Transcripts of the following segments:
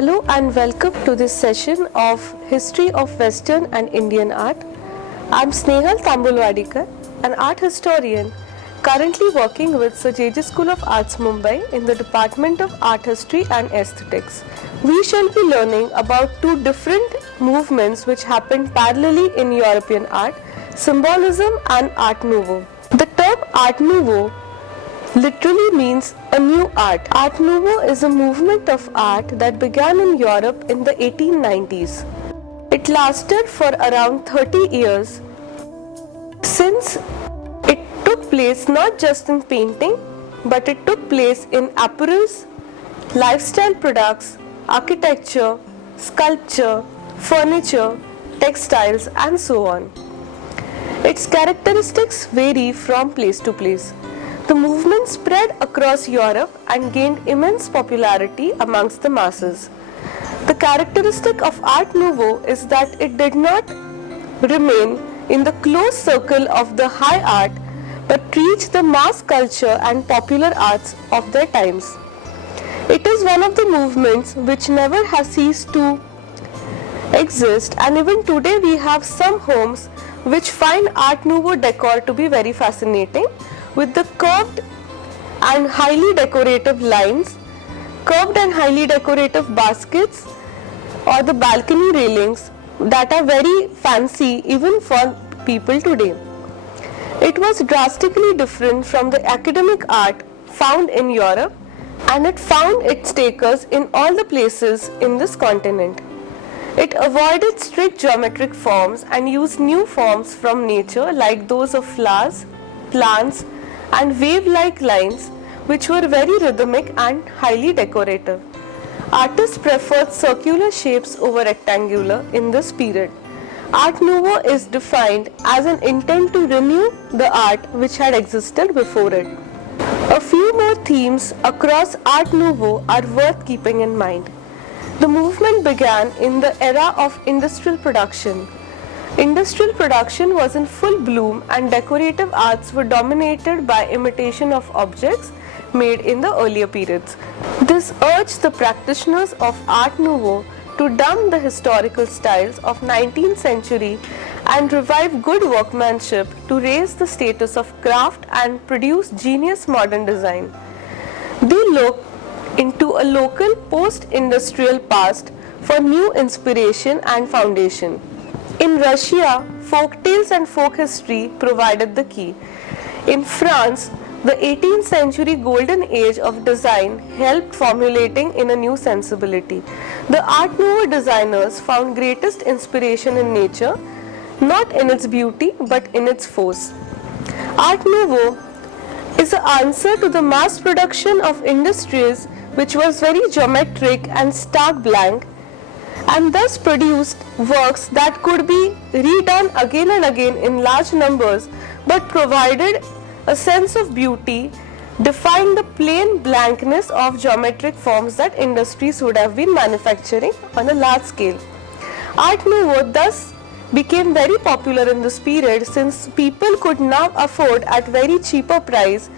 Hello and welcome to this session of History of Western and Indian Art. I'm Snehal Tambulwadikar, an art historian currently working with Sir J.J. School of Arts, Mumbai in the Department of Art History and Aesthetics. We shall be learning about two different movements which happened parallelly in European art, Symbolism and Art Nouveau. The term Art Nouveau literally means a new art. Art Nouveau is a movement of art that began in Europe in the 1890s. It lasted for around 30 years since it took place not just in painting, but it took place in apparels, lifestyle products, architecture, sculpture, furniture, textiles, and so on. Its characteristics vary from place to place. The movement spread across Europe and gained immense popularity amongst the masses. The characteristic of Art Nouveau is that it did not remain in the close circle of the high art but reached the mass culture and popular arts of their times. It is one of the movements which never has ceased to exist, and even today we have some homes which find Art Nouveau decor to be very fascinating, with the curved and highly decorative lines, curved and highly decorative baskets, or the balcony railings that are very fancy even for people today. It was drastically different from the academic art found in Europe, and it found its takers in all the places in this continent. It avoided strict geometric forms and used new forms from nature like those of flowers, plants, and wave-like lines, which were very rhythmic and highly decorative. Artists preferred circular shapes over rectangular in this period. Art Nouveau is defined as an intent to renew the art which had existed before it. A few more themes across Art Nouveau are worth keeping in mind. The movement began in the era of industrial production. Industrial production was in full bloom and decorative arts were dominated by imitation of objects made in the earlier periods. This urged the practitioners of Art Nouveau to dump the historical styles of 19th century and revive good workmanship to raise the status of craft and produce genius modern design. They looked into a local post-industrial past for new inspiration and foundation. In Russia, folk tales and folk history provided the key. In France, the 18th century golden age of design helped formulating in a new sensibility. The Art Nouveau designers found greatest inspiration in nature, not in its beauty but in its force. Art Nouveau is an answer to the mass production of industries which was very geometric and stark blank, and thus produced works that could be redone again and again in large numbers but provided a sense of beauty, defying the plain blankness of geometric forms that industries would have been manufacturing on a large scale. Art Nouveau thus became very popular in this period since people could now afford at very cheaper price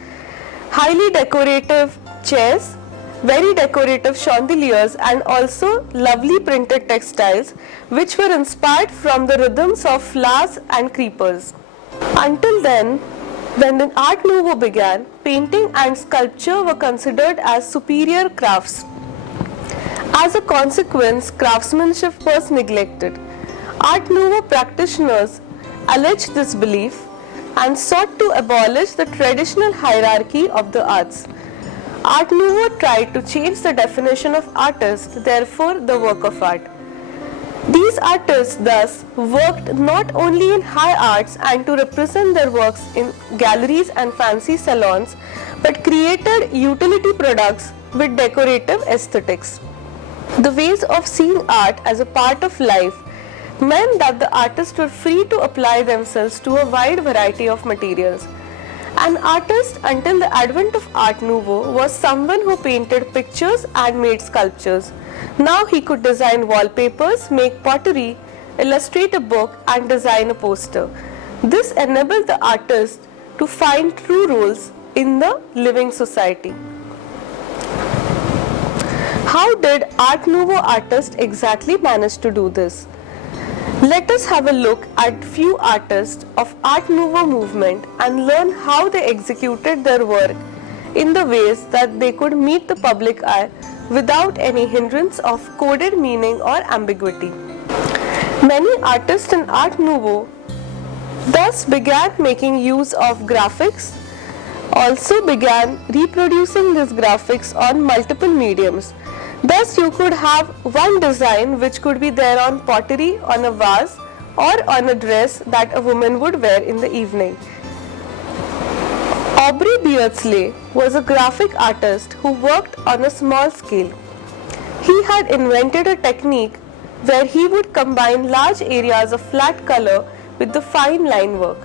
highly decorative chairs, very decorative chandeliers, and also lovely printed textiles which were inspired from the rhythms of flowers and creepers. Until then, when the Art Nouveau began, painting and sculpture were considered as superior crafts. As a consequence, craftsmanship was neglected. Art Nouveau practitioners alleged this belief and sought to abolish the traditional hierarchy of the arts. Art Nouveau tried to change the definition of artist, therefore the work of art. These artists thus worked not only in high arts and to represent their works in galleries and fancy salons, but created utility products with decorative aesthetics. The ways of seeing art as a part of life meant that the artists were free to apply themselves to a wide variety of materials. An artist until the advent of Art Nouveau was someone who painted pictures and made sculptures. Now he could design wallpapers, make pottery, illustrate a book, and design a poster. This enabled the artist to find true roles in the living society. How did Art Nouveau artists exactly manage to do this? Let us have a look at few artists of Art Nouveau movement and learn how they executed their work in the ways that they could meet the public eye without any hindrance of coded meaning or ambiguity. Many artists in Art Nouveau thus began making use of graphics, also began reproducing these graphics on multiple mediums. Thus you could have one design which could be there on pottery, on a vase, or on a dress that a woman would wear in the evening. Aubrey Beardsley was a graphic artist who worked on a small scale. He had invented a technique where he would combine large areas of flat color with the fine line work.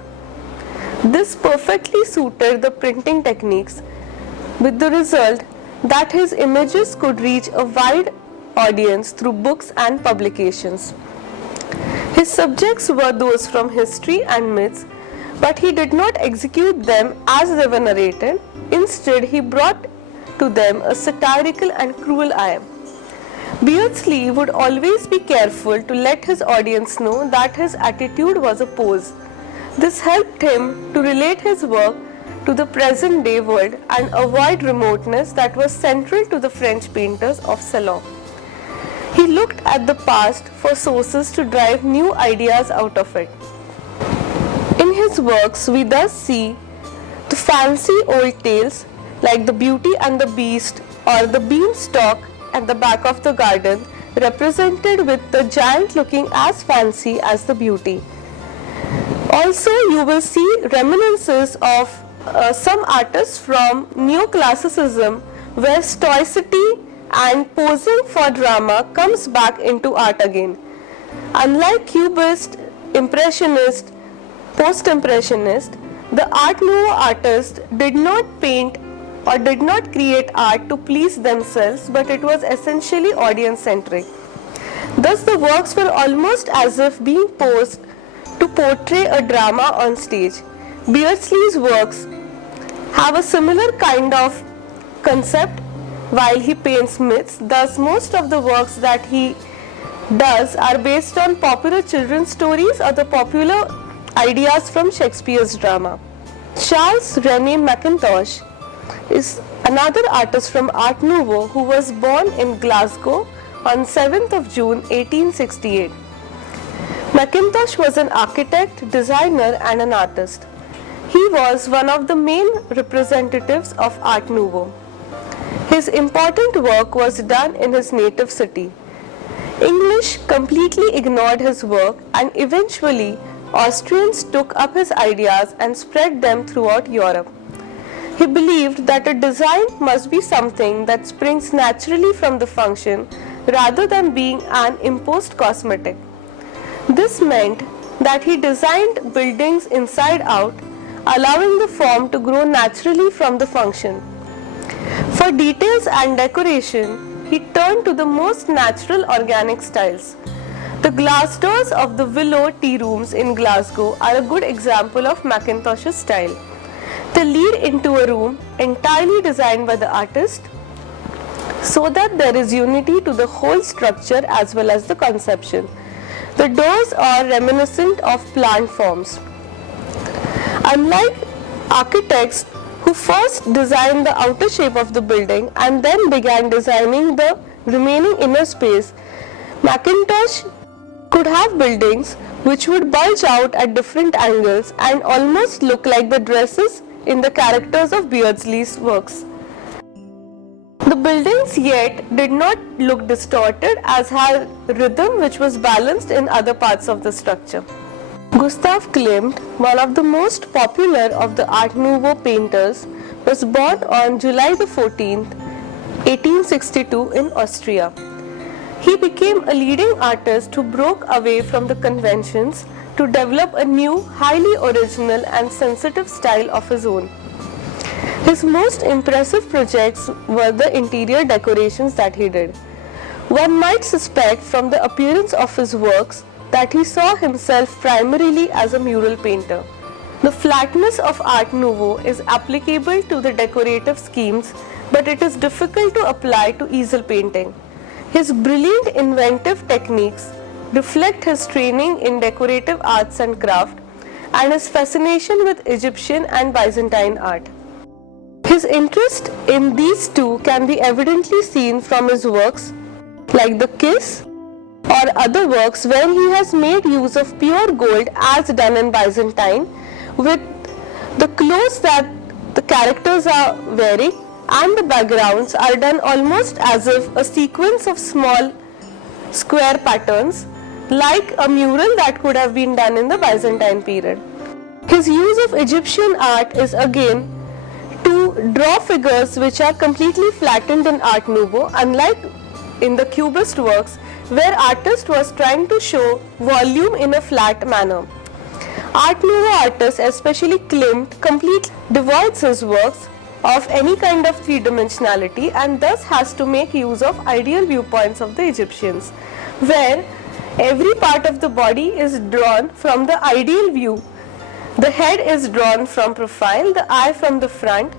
This perfectly suited the printing techniques, with the result that his images could reach a wide audience through books and publications. His subjects were those from history and myths, but he did not execute them as they were narrated. Instead, he brought to them a satirical and cruel eye. Beardsley would always be careful to let his audience know that his attitude was a pose. This helped him to relate his work to the present day world and avoid remoteness that was central to the French painters of Salon. He looked at the past for sources to drive new ideas out of it. In his works, we thus see the fancy old tales like the Beauty and the Beast or the beanstalk at the back of the garden, represented with the giant looking as fancy as the beauty. Also, you will see reminiscences of some artists from neoclassicism, where stoicity and posing for drama comes back into art again. Unlike Cubist, Impressionist, Post-Impressionist, the Art Nouveau artists did not paint or did not create art to please themselves, but it was essentially audience-centric. Thus, the works were almost as if being posed to portray a drama on stage. Beardsley's works have a similar kind of concept while he paints myths. Thus, most of the works that he does are based on popular children's stories or the popular ideas from Shakespeare's drama. Charles René Mackintosh is another artist from Art Nouveau who was born in Glasgow on 7th of June 1868. Mackintosh was an architect, designer and an artist. He was one of the main representatives of Art Nouveau. His important work was done in his native city. English completely ignored his work and eventually Austrians took up his ideas and spread them throughout Europe. He believed that a design must be something that springs naturally from the function rather than being an imposed cosmetic. This meant that he designed buildings inside out, allowing the form to grow naturally from the function. For details and decoration, he turned to the most natural organic styles. The glass doors of the Willow Tea Rooms in Glasgow are a good example of Mackintosh's style. They lead into a room entirely designed by the artist so that there is unity to the whole structure as well as the conception. The doors are reminiscent of plant forms. Unlike architects who first designed the outer shape of the building and then began designing the remaining inner space, Mackintosh could have buildings which would bulge out at different angles and almost look like the dresses in the characters of Beardsley's works. The buildings yet did not look distorted as had rhythm which was balanced in other parts of the structure. Gustav Klimt, one of the most popular of the Art Nouveau painters, was born on July 14, 1862 in Austria. He became a leading artist who broke away from the conventions to develop a new, highly original and sensitive style of his own. His most impressive projects were the interior decorations that he did. One might suspect from the appearance of his works that he saw himself primarily as a mural painter. The flatness of Art Nouveau is applicable to the decorative schemes but it is difficult to apply to easel painting. His brilliant inventive techniques reflect his training in decorative arts and craft and his fascination with Egyptian and Byzantine art. His interest in these two can be evidently seen from his works like The Kiss or other works where he has made use of pure gold as done in Byzantine, with the clothes that the characters are wearing and the backgrounds are done almost as if a sequence of small square patterns like a mural that could have been done in the Byzantine period. His use of Egyptian art is again to draw figures which are completely flattened in Art Nouveau, unlike in the Cubist works where artist was trying to show volume in a flat manner. Art Nouveau artist, especially Klimt, completely devoids his works of any kind of three-dimensionality and thus has to make use of ideal viewpoints of the Egyptians, where every part of the body is drawn from the ideal view. The head is drawn from profile, the eye from the front,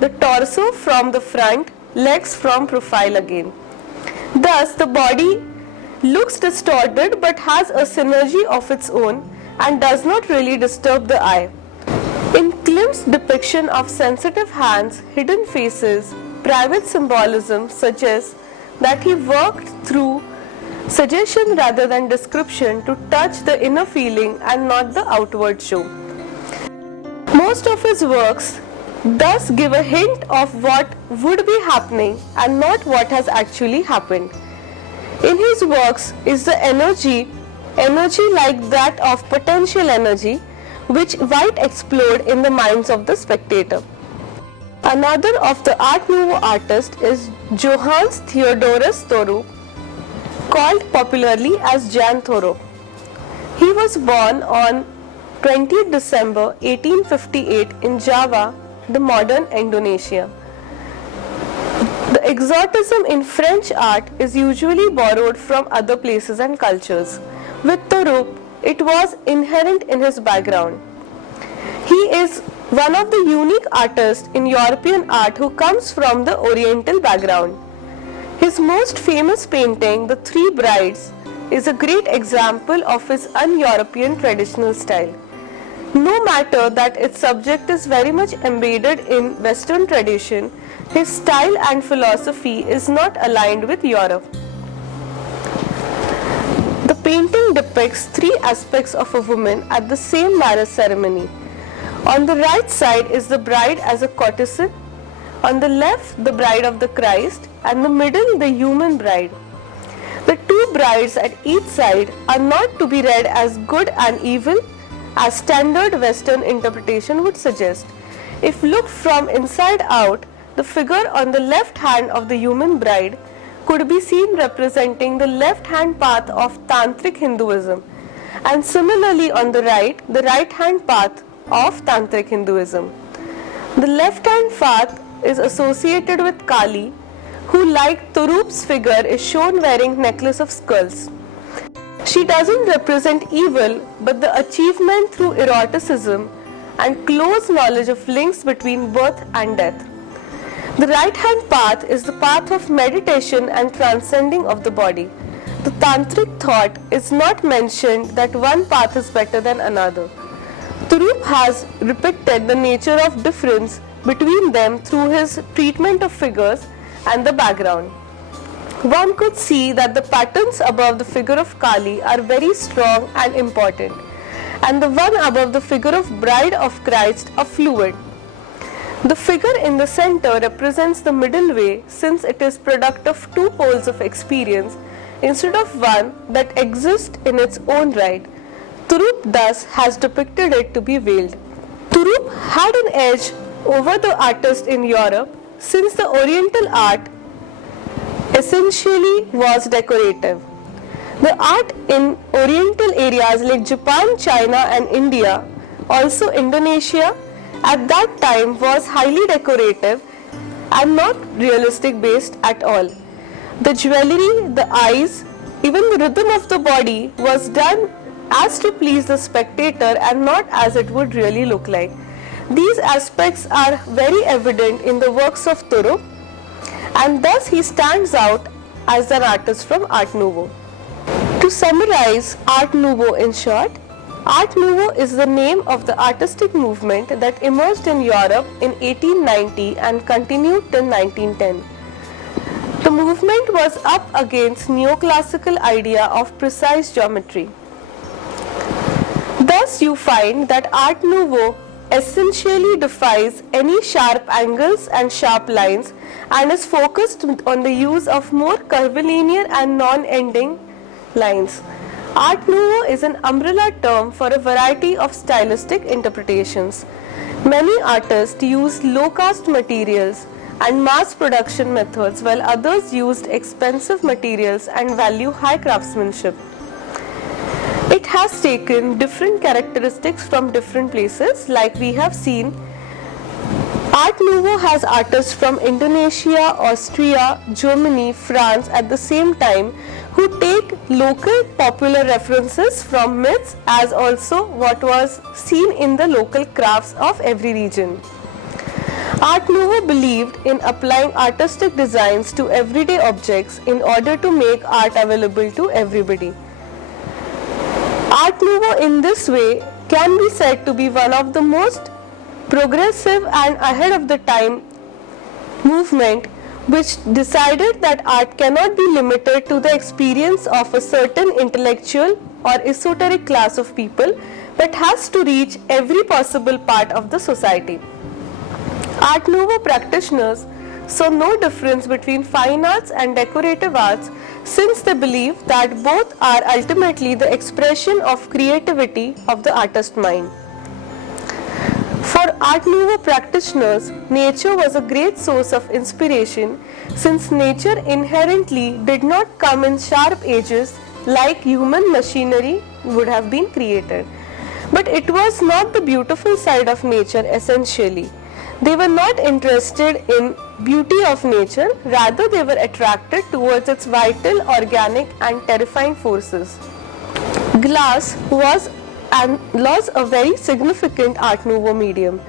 the torso from the front, legs from profile again. Thus, the body looks distorted but has a synergy of its own and does not really disturb the eye. In Klimt's depiction of sensitive hands, hidden faces, private symbolism suggests that he worked through suggestion rather than description to touch the inner feeling and not the outward show. Most of his works thus give a hint of what would be happening and not what has actually happened. In his works is the energy like that of potential energy, which might explode in the minds of the spectator. Another of the Art Nouveau artists is Johannes Theodorus Thoreau, called popularly as Jan Thoreau. He was born on 20th December 1858 in Java, the modern Indonesia. The exotism in French art is usually borrowed from other places and cultures. With Thoreau, it was inherent in his background. He is one of the unique artists in European art who comes from the Oriental background. His most famous painting, The Three Brides, is a great example of his un-European traditional style. No matter that its subject is very much embedded in Western tradition, his style and philosophy is not aligned with Europe. The painting depicts three aspects of a woman at the same marriage ceremony. On the right side is the bride as a courtesan, on the left the bride of the Christ, and the middle the human bride. The two brides at each side are not to be read as good and evil as standard Western interpretation would suggest. If looked from inside out, the figure on the left hand of the human bride could be seen representing the left hand path of Tantric Hinduism, and similarly on the right hand path of Tantric Hinduism. The left hand path is associated with Kali, who, like Thoreau's figure, is shown wearing necklace of skulls. She doesn't represent evil but the achievement through eroticism and close knowledge of links between birth and death. The right hand path is the path of meditation and transcending of the body. The tantric thought is not mentioned that one path is better than another. Thoreau has depicted the nature of difference between them through his treatment of figures and the background. One could see that the patterns above the figure of Kali are very strong and important, and the one above the figure of Bride of Christ are fluid. The figure in the center represents the middle way, since it is product of two poles of experience instead of one that exists in its own right. Thoreau thus has depicted it to be veiled. Thoreau had an edge over the artist in Europe, since the Oriental art essentially was decorative. The art in Oriental areas like Japan, China and India, also Indonesia, at that time was highly decorative and not realistic based at all. The jewelry, the eyes, even the rhythm of the body was done as to please the spectator and not as it would really look like. These aspects are very evident in the works of Thoreau, and thus he stands out as an artist from Art Nouveau. To summarize Art Nouveau in short, Art Nouveau is the name of the artistic movement that emerged in Europe in 1890 and continued till 1910. The movement was up against neoclassical idea of precise geometry. Thus you find that Art Nouveau essentially defies any sharp angles and sharp lines and is focused on the use of more curvilinear and non-ending lines. Art Nouveau is an umbrella term for a variety of stylistic interpretations. Many artists used low-cost materials and mass production methods, while others used expensive materials and value high craftsmanship. It has taken different characteristics from different places, like we have seen. Art Nouveau has artists from Indonesia, Austria, Germany, France at the same time who take local popular references from myths as also what was seen in the local crafts of every region. Art Nouveau believed in applying artistic designs to everyday objects in order to make art available to everybody. Art Nouveau in this way can be said to be one of the most progressive and ahead of the time movement, which decided that art cannot be limited to the experience of a certain intellectual or esoteric class of people, but has to reach every possible part of the society. Art Nouveau practitioners saw no difference between fine arts and decorative arts, since they believe that both are ultimately the expression of creativity of the artist mind. For Art Nouveau practitioners, nature was a great source of inspiration, since nature inherently did not come in sharp edges like human machinery would have been created. But it was not the beautiful side of nature essentially. They were not interested in beauty of nature, rather they were attracted towards its vital, organic and terrifying forces. Glass was a very significant Art Nouveau medium.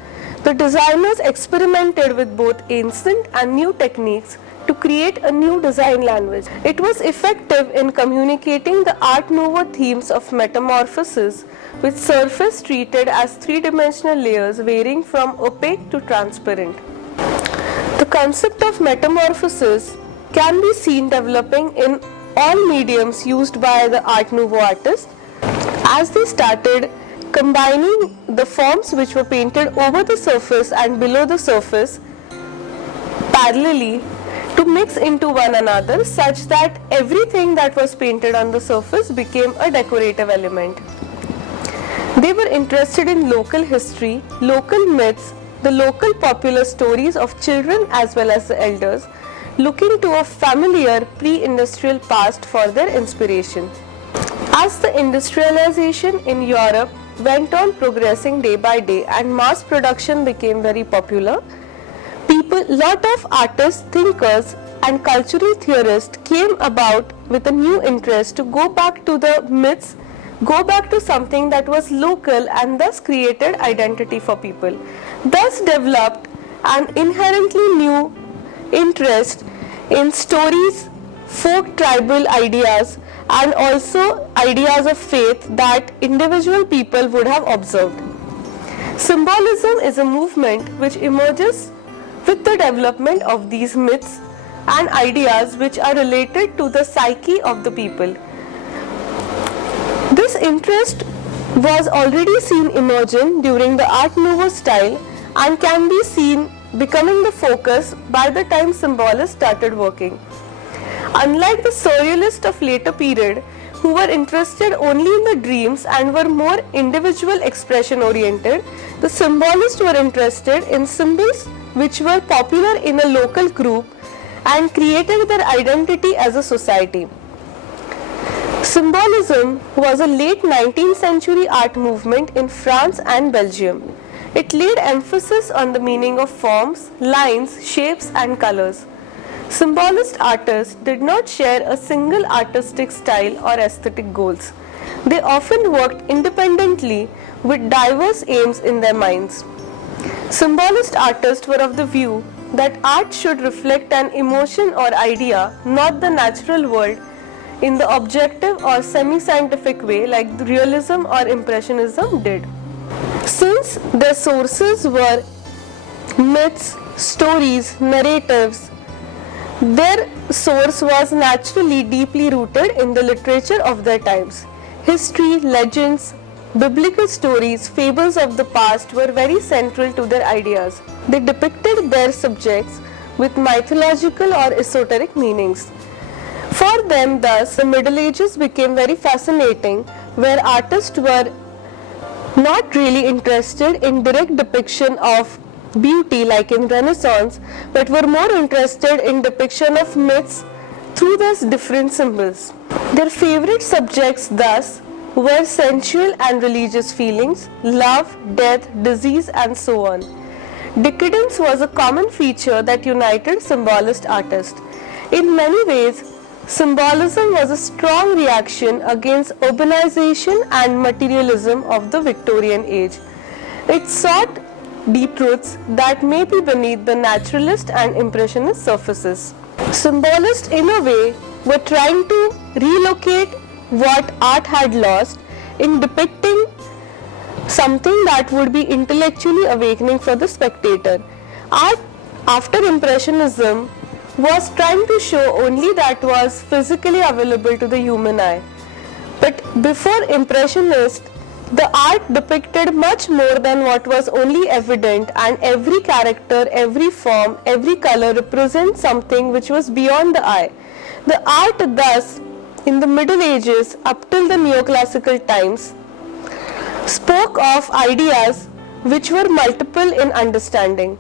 The designers experimented with both ancient and new techniques to create a new design language. It was effective in communicating the Art Nouveau themes of metamorphosis, with surface treated as three-dimensional layers varying from opaque to transparent. The concept of metamorphosis can be seen developing in all mediums used by the Art Nouveau artists, as they started combining the forms which were painted over the surface and below the surface parallelly to mix into one another, such that everything that was painted on the surface became a decorative element. They were interested in local history, local myths, the local popular stories of children as well as the elders, looking to a familiar pre-industrial past for their inspiration. As the industrialization in Europe went on progressing day by day and mass production became very popular, lot of artists, thinkers and cultural theorists came about with a new interest to go back to the myths, go back to something that was local, and thus created identity for people. Thus developed an inherently new interest in stories, folk tribal ideas, and also ideas of faith that individual people would have observed. Symbolism is a movement which emerges with the development of these myths and ideas which are related to the psyche of the people. This interest was already seen emerging during the Art Nouveau style and can be seen becoming the focus by the time symbolists started working. Unlike the surrealists of later period, who were interested only in the dreams and were more individual expression oriented, the symbolists were interested in symbols which were popular in a local group and created their identity as a society. Symbolism was a late 19th century art movement in France and Belgium. It laid emphasis on the meaning of forms, lines, shapes and colors. Symbolist artists did not share a single artistic style or aesthetic goals. They often worked independently with diverse aims in their minds. Symbolist artists were of the view that art should reflect an emotion or idea, not the natural world, in the objective or semi-scientific way like realism or impressionism did. Since their sources were myths, stories, narratives, their source was naturally deeply rooted in the literature of their times. History, legends, biblical stories, fables of the past were very central to their ideas. They depicted their subjects with mythological or esoteric meanings. For them, thus, the Middle Ages became very fascinating, where artists were not really interested in direct depiction of beauty like in Renaissance, but were more interested in depiction of myths through these different symbols. Their favorite subjects thus were sensual and religious feelings, love, death, disease, and so on. Decadence was a common feature that united symbolist artists. In many ways, symbolism was a strong reaction against urbanization and materialism of the Victorian age. It sought deep truths that may be beneath the naturalist and impressionist surfaces. Symbolists, in a way, were trying to relocate what art had lost in depicting something that would be intellectually awakening for the spectator. Art after Impressionism was trying to show only that was physically available to the human eye. But before Impressionists, the art depicted much more than what was only evident, and every character, every form, every color represents something which was beyond the eye. The art thus, in the Middle Ages up till the neoclassical times, spoke of ideas which were multiple in understanding.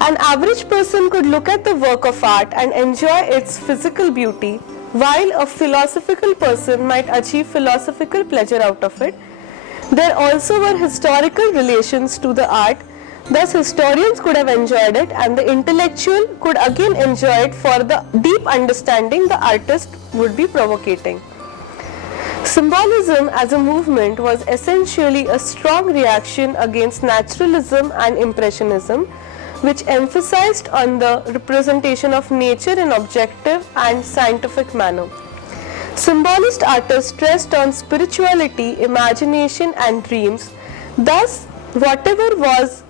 An average person could look at the work of art and enjoy its physical beauty, while a philosophical person might achieve philosophical pleasure out of it. There also were historical relations to the art, thus historians could have enjoyed it and the intellectual could again enjoy it for the deep understanding the artist would be provocating. Symbolism as a movement was essentially a strong reaction against naturalism and impressionism, which emphasized on the representation of nature in objective and scientific manner. Symbolist artists stressed on spirituality, imagination, and dreams. Thus, whatever was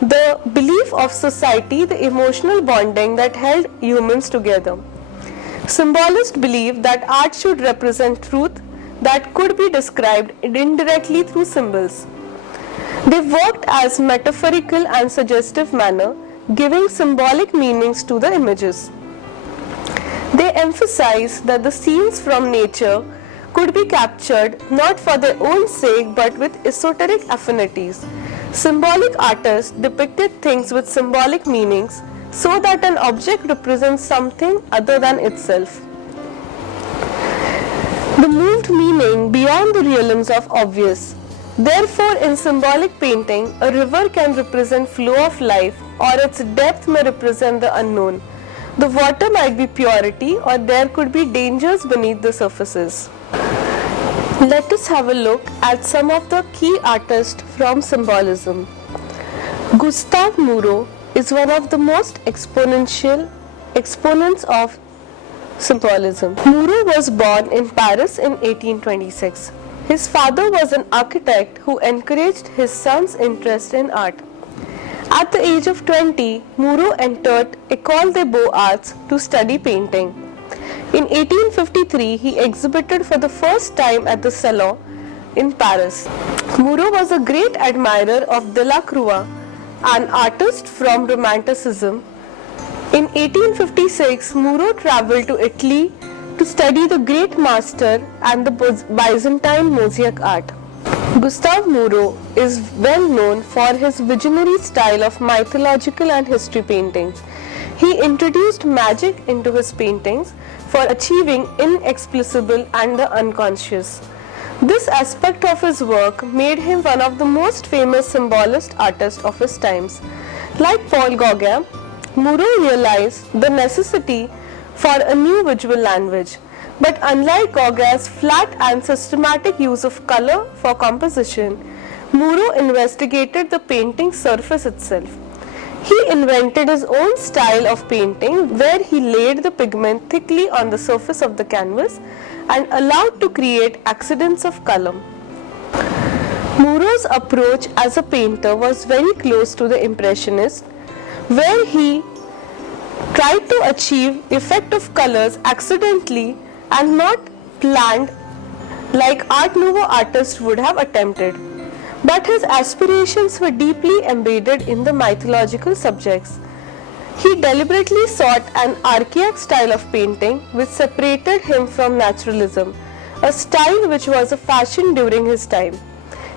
the belief of society, the emotional bonding that held humans together. Symbolists believed that art should represent truth that could be described indirectly through symbols. They worked as metaphorical and suggestive manner, giving symbolic meanings to the images. They emphasized that the scenes from nature could be captured not for their own sake but with esoteric affinities. Symbolic artists depicted things with symbolic meanings so that an object represents something other than itself. The moved meaning beyond the realms of obvious. Therefore, in symbolic painting, a river can represent flow of life, or its depth may represent the unknown. The water might be purity, or there could be dangers beneath the surfaces. Let us have a look at some of the key artists from symbolism. Gustave Moreau is one of the most exponential exponents of symbolism. Moreau was born in Paris in 1826. His father was an architect who encouraged his son's interest in art. At the age of 20, Moreau entered École des Beaux-Arts to study painting. In 1853, he exhibited for the first time at the Salon in Paris. Moreau was a great admirer of Delacroix, an artist from Romanticism. In 1856, Moreau traveled to Italy to study the great master and the Byzantine mosaic art. Gustave Moreau is well known for his visionary style of mythological and history paintings. He introduced magic into his paintings for achieving inexplicable and the unconscious. This aspect of his work made him one of the most famous symbolist artists of his times. Like Paul Gauguin, Moreau realized the necessity for a new visual language. But unlike Gauguin's flat and systematic use of color for composition, Moreau investigated the painting surface itself. He invented his own style of painting where he laid the pigment thickly on the surface of the canvas and allowed to create accidents of color. Muro's approach as a painter was very close to the Impressionist, where he tried to achieve effect of colors accidentally and not planned like Art Nouveau artists would have attempted. But his aspirations were deeply embedded in the mythological subjects. He deliberately sought an archaic style of painting which separated him from naturalism, a style which was a fashion during his time.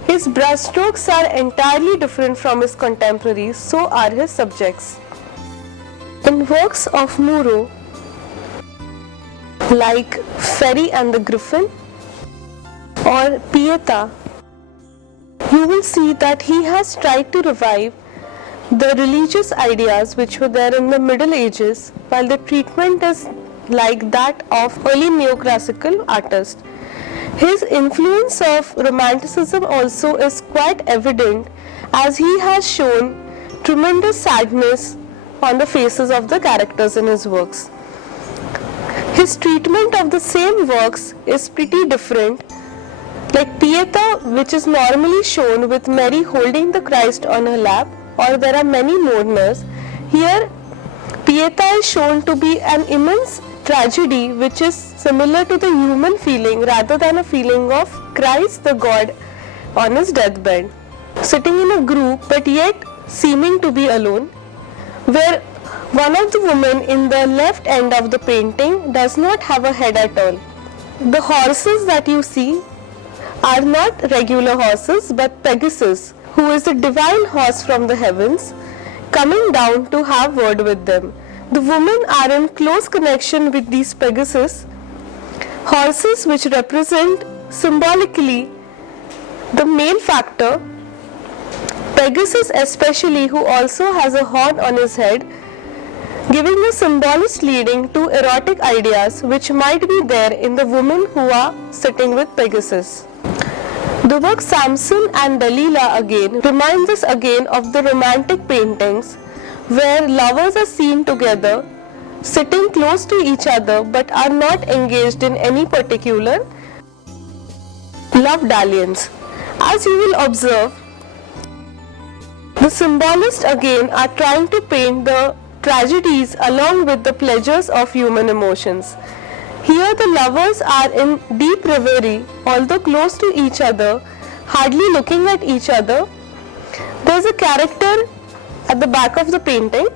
His brushstrokes are entirely different from his contemporaries, so are his subjects. In works of Muro, like Fairy and the Griffin or Pieta, you will see that he has tried to revive the religious ideas which were there in the Middle Ages, while the treatment is like that of early neoclassical artists. His influence of Romanticism also is quite evident, as he has shown tremendous sadness on the faces of the characters in his works. His treatment of the same works is pretty different. Like Pieta, which is normally shown with Mary holding the Christ on her lap, or there are many mourners, here Pieta is shown to be an immense tragedy which is similar to the human feeling rather than a feeling of Christ the God on his deathbed, sitting in a group but yet seeming to be alone, where one of the women in the left end of the painting does not have a head at all. The horses that you see are not regular horses but Pegasus, who is a divine horse from the heavens, coming down to have word with them. The women are in close connection with these Pegasus, horses which represent symbolically the male factor, Pegasus especially, who also has a horn on his head, giving a symbolist leading to erotic ideas which might be there in the women who are sitting with Pegasus. The work Samson and Dalila again reminds us again of the romantic paintings where lovers are seen together, sitting close to each other but are not engaged in any particular love dalliance. As you will observe, the symbolists again are trying to paint the tragedies along with the pleasures of human emotions. Here the lovers are in deep reverie, although close to each other, hardly looking at each other. There is a character at the back of the painting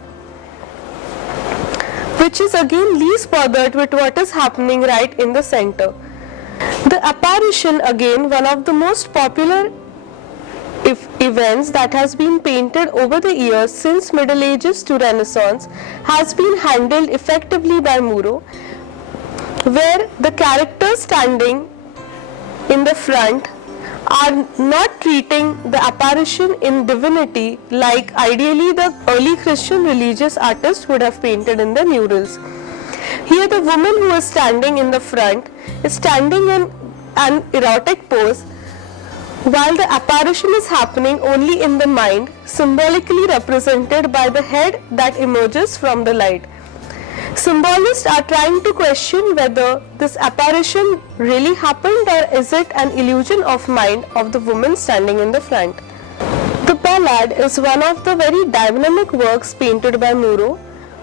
which is again least bothered with what is happening right in the center. The apparition, again one of the most popular events that has been painted over the years since Middle Ages to Renaissance, has been handled effectively by Muro, where the characters standing in the front are not treating the apparition in divinity like ideally the early Christian religious artists would have painted in their murals. Here the woman who is standing in the front is standing in an erotic pose, while the apparition is happening only in the mind, symbolically represented by the head that emerges from the light. Symbolists are trying to question whether this apparition really happened or is it an illusion of mind of the woman standing in the front. The Ballad is one of the very dynamic works painted by Muro,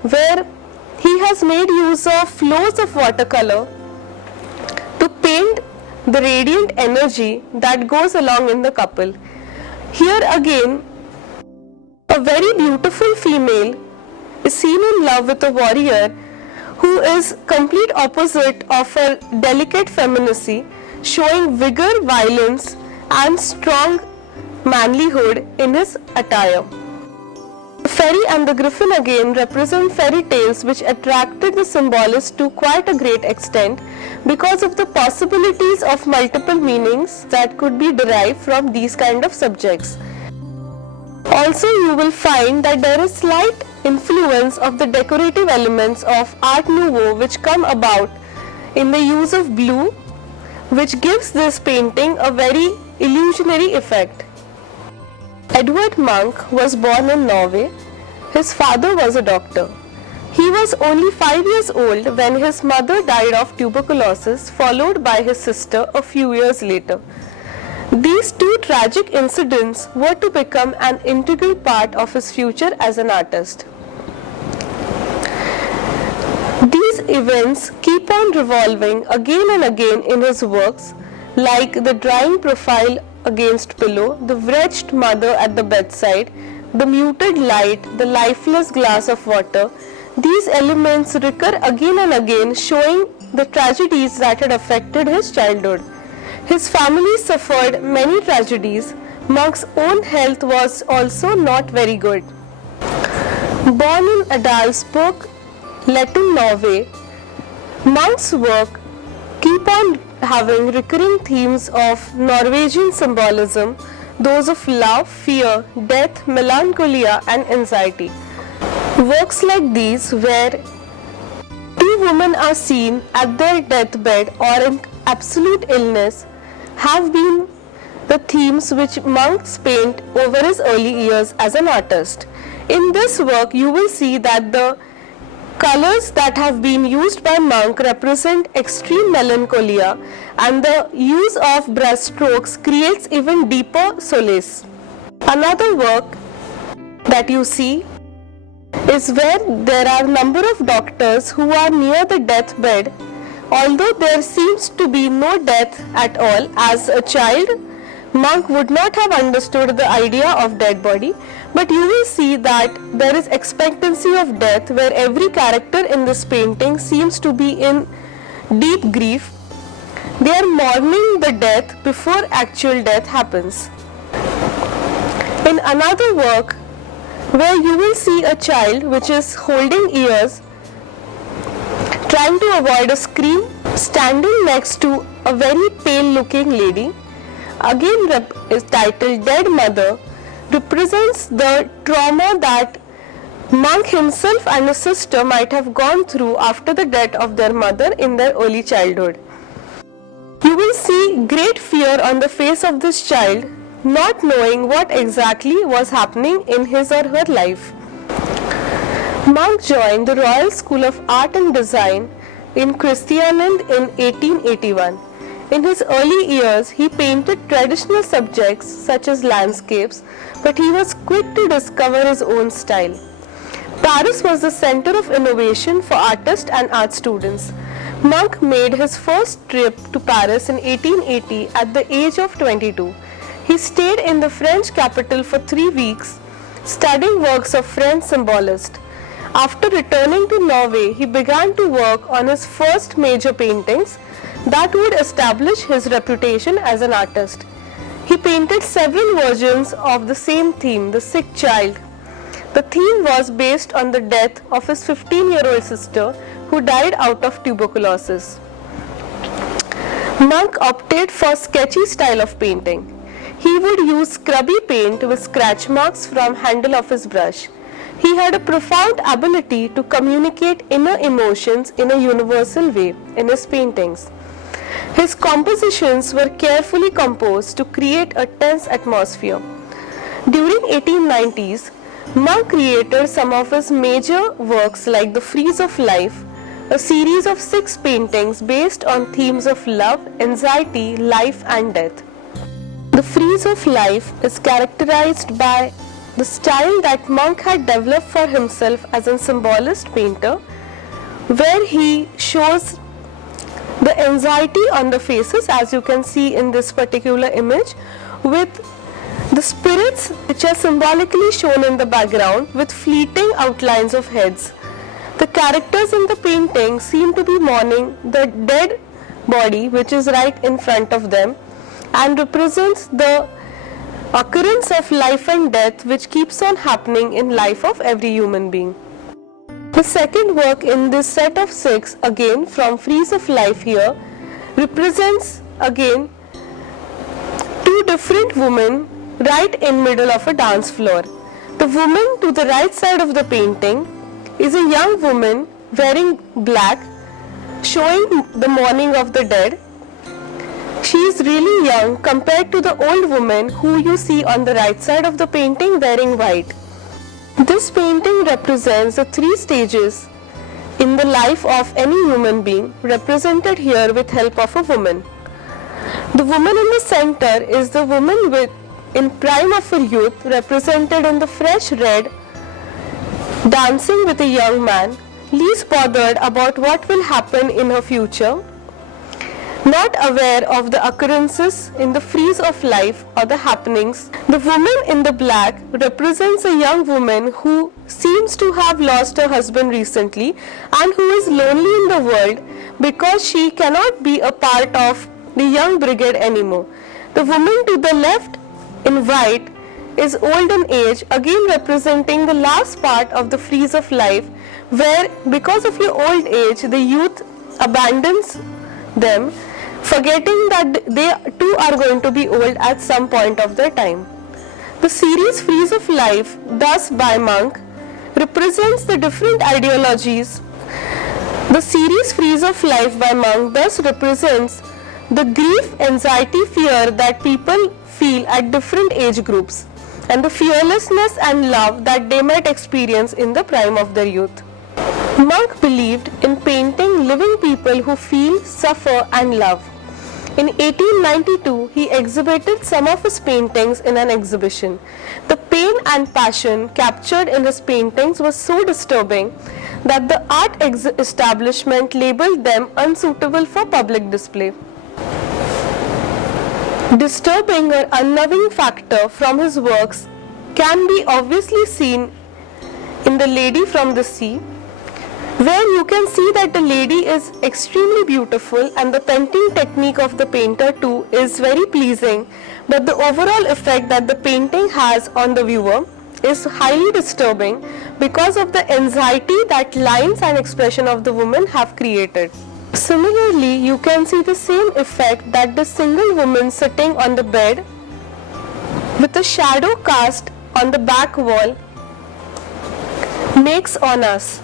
where he has made use of flows of watercolor to paint the radiant energy that goes along in the couple. Here again, a very beautiful female is seen in love with a warrior who is complete opposite of her delicate femininity, showing vigor, violence and strong manlyhood in his attire. The Fairy and the Griffin again represent fairy tales which attracted the symbolists to quite a great extent because of the possibilities of multiple meanings that could be derived from these kind of subjects. Also, you will find that there is slight influence of the decorative elements of Art Nouveau which come about in the use of blue, which gives this painting a very illusionary effect. Edvard Munch was born in Norway, His father was a doctor. He was only 5 years old when his mother died of tuberculosis, followed by his sister a few years later. These two tragic incidents were to become an integral part of his future as an artist. These events keep on revolving again and again in his works, like the drying profile against pillow, the wretched mother at the bedside, the muted light, the lifeless glass of water. These elements recur again and again, showing the tragedies that had affected his childhood. His family suffered many tragedies. Munch's own health was also not very good. Born in Adalsberg, Latin Norway, Munch's work keep on having recurring themes of Norwegian symbolism, those of love, fear, death, melancholia and anxiety. Works like these, where two women are seen at their deathbed or in absolute illness, have been the themes which Munch painted over his early years as an artist. In this work, you will see that the colors that have been used by Munch represent extreme melancholia, and the use of brush strokes creates even deeper solace. Another work that you see is where there are a number of doctors who are near the deathbed. Although there seems to be no death at all, as a child, Munch would not have understood the idea of dead body, but you will see that there is expectancy of death, where every character in this painting seems to be in deep grief. They are mourning the death before actual death happens. In another work, where you will see a child which is holding ears, trying to avoid a scream, standing next to a very pale looking lady, again is titled Dead Mother, represents the trauma that Munch himself and his sister might have gone through after the death of their mother in their early childhood. You will see great fear on the face of this child, not knowing what exactly was happening in his or her life. Munch joined the Royal School of Art and Design in Kristiansand in 1881. In his early years, he painted traditional subjects such as landscapes, but he was quick to discover his own style. Paris was the center of innovation for artists and art students. Munch made his first trip to Paris in 1880 at the age of 22. He stayed in the French capital for 3 weeks, studying works of French symbolists. After returning to Norway, he began to work on his first major paintings that would establish his reputation as an artist. He painted several versions of the same theme, the sick child. The theme was based on the death of his 15-year-old sister who died out of tuberculosis. Munch opted for sketchy style of painting. He would use scrubby paint with scratch marks from handle of his brush. He had a profound ability to communicate inner emotions in a universal way in his paintings. His compositions were carefully composed to create a tense atmosphere. During 1890s, Munch created some of his major works like The Frieze of Life, a series of 6 paintings based on themes of love, anxiety, life and death. The Frieze of Life is characterized by the style that Munch had developed for himself as a symbolist painter, where he shows the anxiety on the faces, as you can see in this particular image, with the spirits which are symbolically shown in the background with fleeting outlines of heads. The characters in the painting seem to be mourning the dead body which is right in front of them, and represents the occurrence of life and death which keeps on happening in life of every human being. The second work in this set of 6, again from Frieze of Life here, represents again 2 different women right in middle of a dance floor. The woman to the right side of the painting is a young woman wearing black, showing the mourning of the dead. She is really young compared to the old woman who you see on the right side of the painting wearing white. This painting represents the three stages in the life of any human being, represented here with help of a woman. The woman in the center is the woman in prime of her youth, represented in the fresh red, dancing with a young man, least bothered about what will happen in her future, not aware of the occurrences in the frieze of life or the happenings. The woman in the black represents a young woman who seems to have lost her husband recently and who is lonely in the world because she cannot be a part of the young brigade anymore. The woman to the left in white is old in age, again representing the last part of the frieze of life, where because of your old age the youth abandons them, forgetting that they too are going to be old at some point of their time. The series Frieze of Life, thus by Monk, represents the different ideologies. The series Frieze of Life by Monk thus represents the grief, anxiety, fear that people feel at different age groups, and the fearlessness and love that they might experience in the prime of their youth. Monk believed in painting living people who feel, suffer and love. In 1892, he exhibited some of his paintings in an exhibition. The pain and passion captured in his paintings was so disturbing that the art establishment labeled them unsuitable for public display. Disturbing or unnerving factor from his works can be obviously seen in The Lady from the Sea, where you can see that the lady is extremely beautiful and the painting technique of the painter too is very pleasing, but the overall effect that the painting has on the viewer is highly disturbing because of the anxiety that lines and expression of the woman have created. Similarly, you can see the same effect that the single woman sitting on the bed with a shadow cast on the back wall makes on us.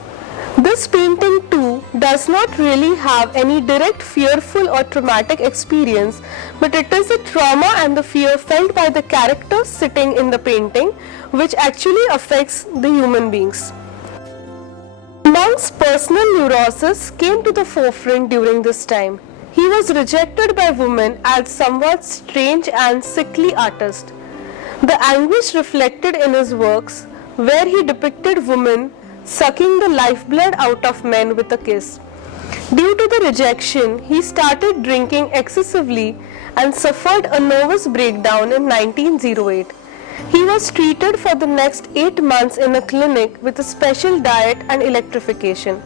This painting too does not really have any direct fearful or traumatic experience, but it is the trauma and the fear felt by the characters sitting in the painting which actually affects the human beings. Monk's personal neurosis came to the forefront during this time. He was rejected by women as somewhat strange and sickly artist. The anguish reflected in his works, where he depicted women sucking the lifeblood out of men with a kiss. Due to the rejection, he started drinking excessively and suffered a nervous breakdown in 1908. He was treated for the next 8 months in a clinic with a special diet and electrification.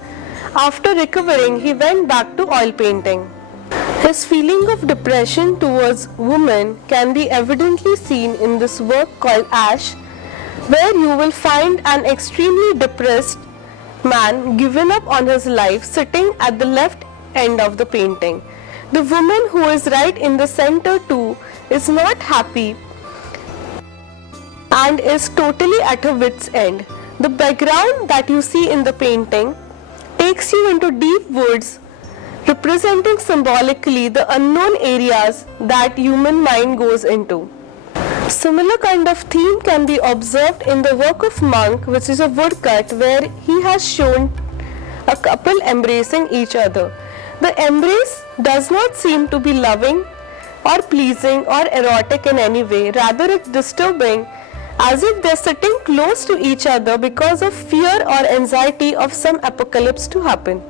After recovering, he went back to oil painting. His feeling of depression towards women can be evidently seen in this work called Ash, where you will find an extremely depressed man given up on his life sitting at the left end of the painting. The woman who is right in the center too is not happy and is totally at her wit's end. The background that you see in the painting takes you into deep woods, representing symbolically the unknown areas that human mind goes into. Similar kind of theme can be observed in the work of Monk, which is a woodcut, where he has shown a couple embracing each other. The embrace does not seem to be loving or pleasing or erotic in any way, rather it's disturbing, as if they're sitting close to each other because of fear or anxiety of some apocalypse to happen.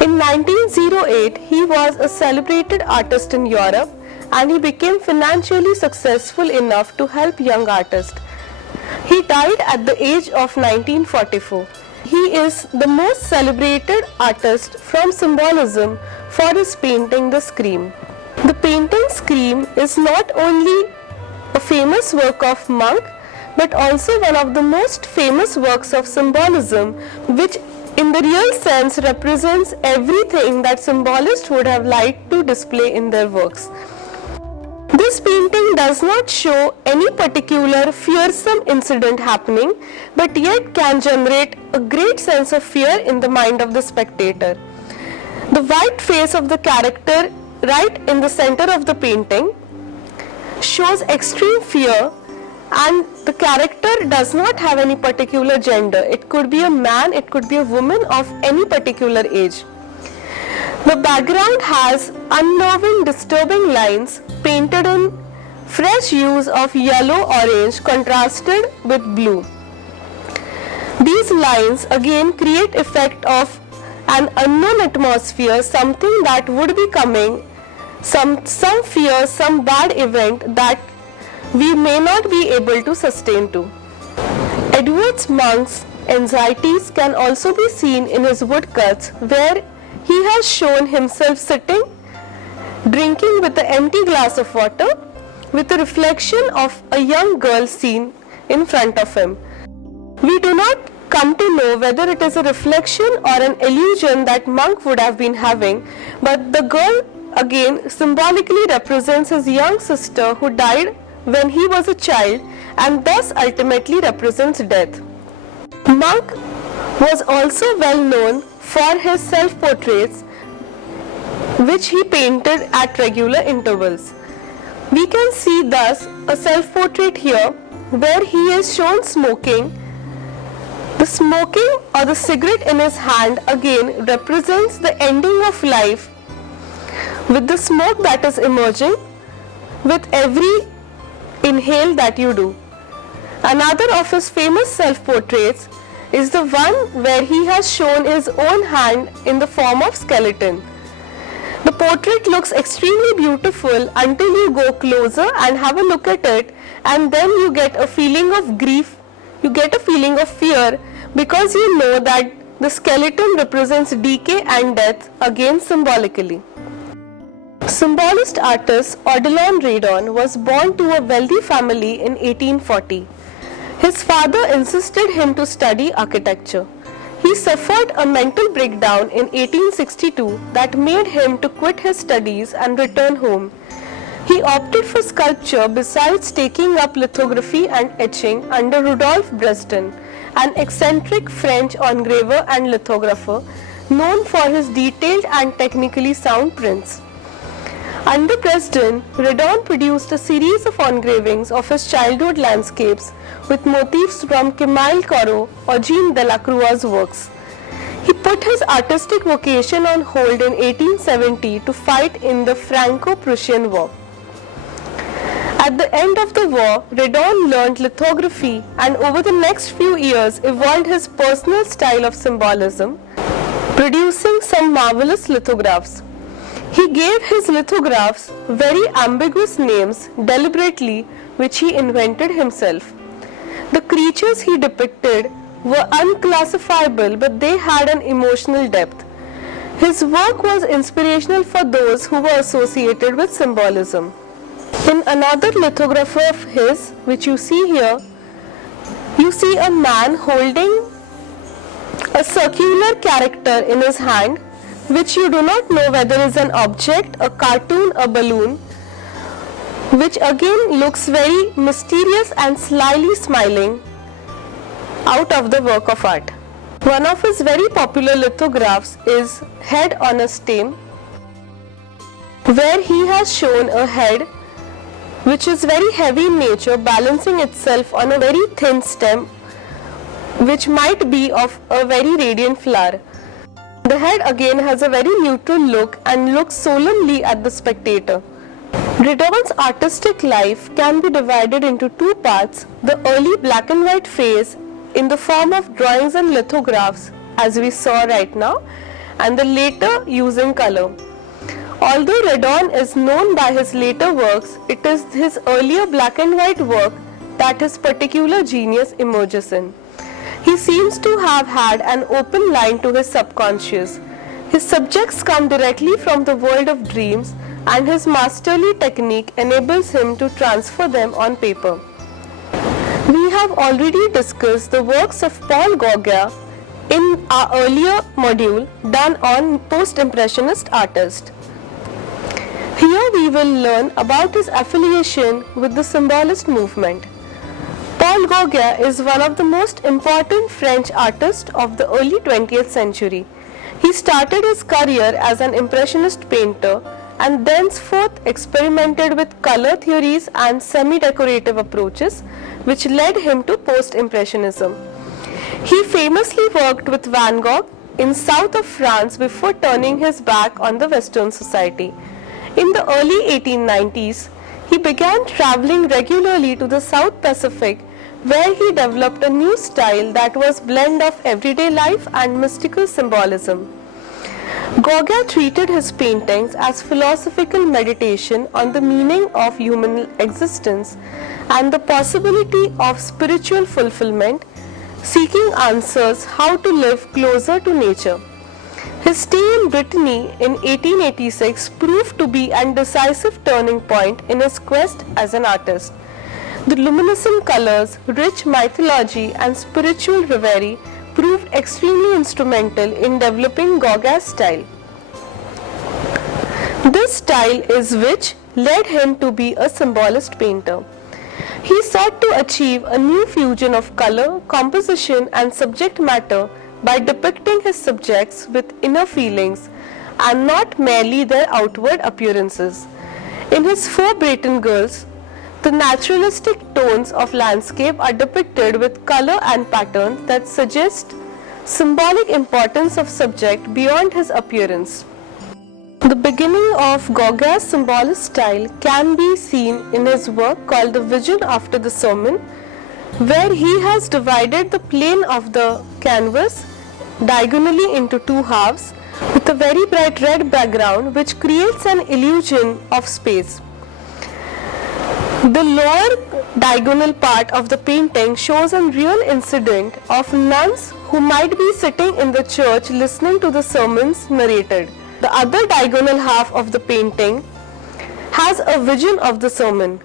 In 1908, he was a celebrated artist in Europe and he became financially successful enough to help young artists. He died at the age of 1944. He is the most celebrated artist from symbolism for his painting The Scream. The painting Scream is not only a famous work of Monk, but also one of the most famous works of symbolism, which in the real sense represents everything that symbolists would have liked to display in their works. This painting does not show any particular fearsome incident happening, but yet can generate a great sense of fear in the mind of the spectator. The white face of the character right in the center of the painting shows extreme fear and the character does not have any particular gender. It could be a man, it could be a woman of any particular age. The background has unnerving, disturbing lines painted in fresh hues of yellow, orange contrasted with blue. These lines again create effect of an unknown atmosphere, something that would be coming, some fear, some bad event that we may not be able to sustain to. Edward Monk's anxieties can also be seen in his woodcuts, where he has shown himself sitting, drinking with an empty glass of water, with a reflection of a young girl seen in front of him. We do not come to know whether it is a reflection or an illusion that Monk would have been having, but the girl again symbolically represents his young sister who died when he was a child, and thus ultimately represents death. Monk was also well known for his self-portraits, which he painted at regular intervals. We can see thus a self-portrait here where he is shown smoking. The smoking or the cigarette in his hand again represents the ending of life, with the smoke that is emerging with every inhale that you do. Another of his famous self-portraits is the one where he has shown his own hand in the form of skeleton. The portrait looks extremely beautiful until you go closer and have a look at it, and then you get a feeling of grief, you get a feeling of fear, because you know that the skeleton represents decay and death, again symbolically. Symbolist artist Odilon Redon was born to a wealthy family in 1840. His father insisted him to study architecture. He suffered a mental breakdown in 1862 that made him to quit his studies and return home. He opted for sculpture besides taking up lithography and etching under Rudolf Dresden, an eccentric French engraver and lithographer known for his detailed and technically sound prints. Under Dresden, Redon produced a series of engravings of his childhood landscapes with motifs from Camille Corot or Jean Delacroix's works. He put his artistic vocation on hold in 1870 to fight in the Franco-Prussian War. At the end of the war, Redon learned lithography and over the next few years evolved his personal style of symbolism, producing some marvelous lithographs. He gave his lithographs very ambiguous names deliberately, which he invented himself. The creatures he depicted were unclassifiable, but they had an emotional depth. His work was inspirational for those who were associated with symbolism. In another lithography of his, which you see here, you see a man holding a circular character in his hand, which you do not know whether is an object, a cartoon, a balloon, which again looks very mysterious and slyly smiling out of the work of art. One of his very popular lithographs is Head on a Stem, where he has shown a head which is very heavy in nature, balancing itself on a very thin stem, which might be of a very radiant flower. The head again has a very neutral look and looks solemnly at the spectator. Redon's artistic life can be divided into two parts: the early black and white phase in the form of drawings and lithographs, as we saw right now, and the later using color. Although Redon is known by his later works, it is his earlier black and white work that his particular genius emerges in. He seems to have had an open line to his subconscious. His subjects come directly from the world of dreams, and his masterly technique enables him to transfer them on paper. We have already discussed the works of Paul Gauguin in our earlier module done on post-impressionist artists. Here we will learn about his affiliation with the Symbolist movement. Paul Gauguin is one of the most important French artists of the early 20th century. He started his career as an impressionist painter and thenceforth experimented with color theories and semi-decorative approaches which led him to Post-Impressionism. He famously worked with Van Gogh in south of France before turning his back on the Western society. In the early 1890s, he began traveling regularly to the South Pacific, where he developed a new style that was a blend of everyday life and mystical symbolism. Gauguin treated his paintings as philosophical meditation on the meaning of human existence and the possibility of spiritual fulfillment, seeking answers how to live closer to nature. His stay in Brittany in 1886 proved to be a decisive turning point in his quest as an artist. The luminescent colors, rich mythology, and spiritual reverie proved extremely instrumental in developing Gauguin's style. This style is which led him to be a symbolist painter. He sought to achieve a new fusion of color, composition, and subject matter by depicting his subjects with inner feelings and not merely their outward appearances. In his Four Breton Girls, the naturalistic tones of landscape are depicted with color and patterns that suggest symbolic importance of subject beyond his appearance. The beginning of Gauguin's symbolist style can be seen in his work called The Vision After the Sermon, where he has divided the plane of the canvas diagonally into two halves with a very bright red background which creates an illusion of space. The lower diagonal part of the painting shows a real incident of nuns who might be sitting in the church listening to the sermons narrated. The other diagonal half of the painting has a vision of the sermon.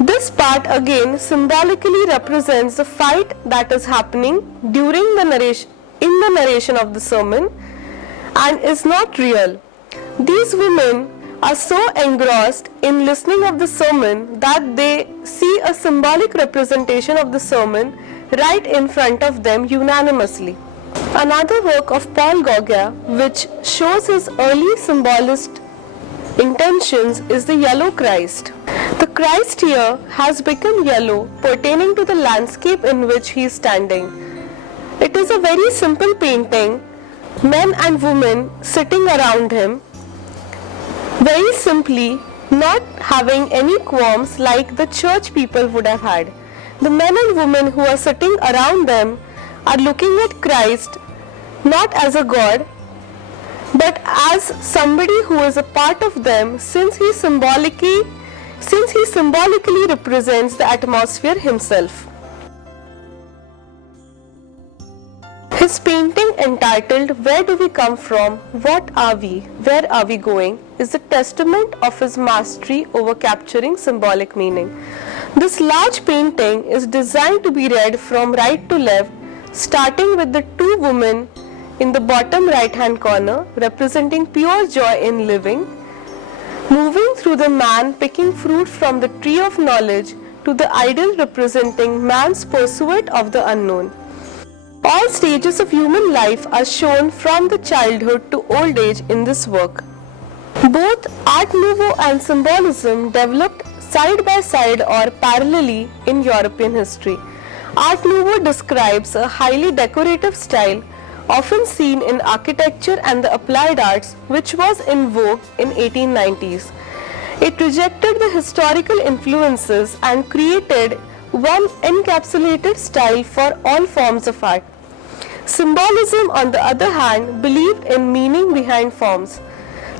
This part again symbolically represents the fight that is happening during the narration of the sermon and is not real. These women are so engrossed in listening of the sermon that they see a symbolic representation of the sermon right in front of them unanimously. Another work of Paul Gauguin which shows his early symbolist intentions is the Yellow Christ. The Christ here has become yellow, pertaining to the landscape in which he is standing. It is a very simple painting, men and women sitting around him, very simply, not having any qualms like the church people would have had. The men and women who are sitting around them are looking at Christ not as a God, but as somebody who is a part of them, since he symbolically represents the atmosphere himself. His painting entitled Where Do We Come From? What Are We? Where Are We Going? Is a testament of his mastery over capturing symbolic meaning. This large painting is designed to be read from right to left, starting with the two women in the bottom right hand corner representing pure joy in living, moving through the man picking fruit from the tree of knowledge to the idol representing man's pursuit of the unknown. All stages of human life are shown from the childhood to old age in this work. Both Art Nouveau and Symbolism developed side by side or parallelly in European history. Art Nouveau describes a highly decorative style often seen in architecture and the applied arts, which was in vogue in 1890s. It rejected the historical influences and created one encapsulated style for all forms of art. Symbolism, on the other hand, believed in meaning behind forms.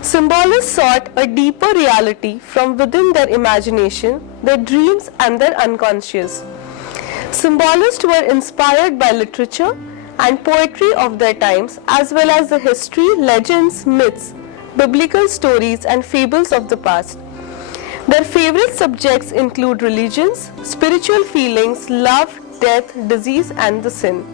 Symbolists sought a deeper reality from within their imagination, their dreams, and their unconscious. Symbolists were inspired by literature and poetry of their times, as well as the history, legends, myths, biblical stories, and fables of the past. Their favorite subjects include religions, spiritual feelings, love, death, disease, and the sin.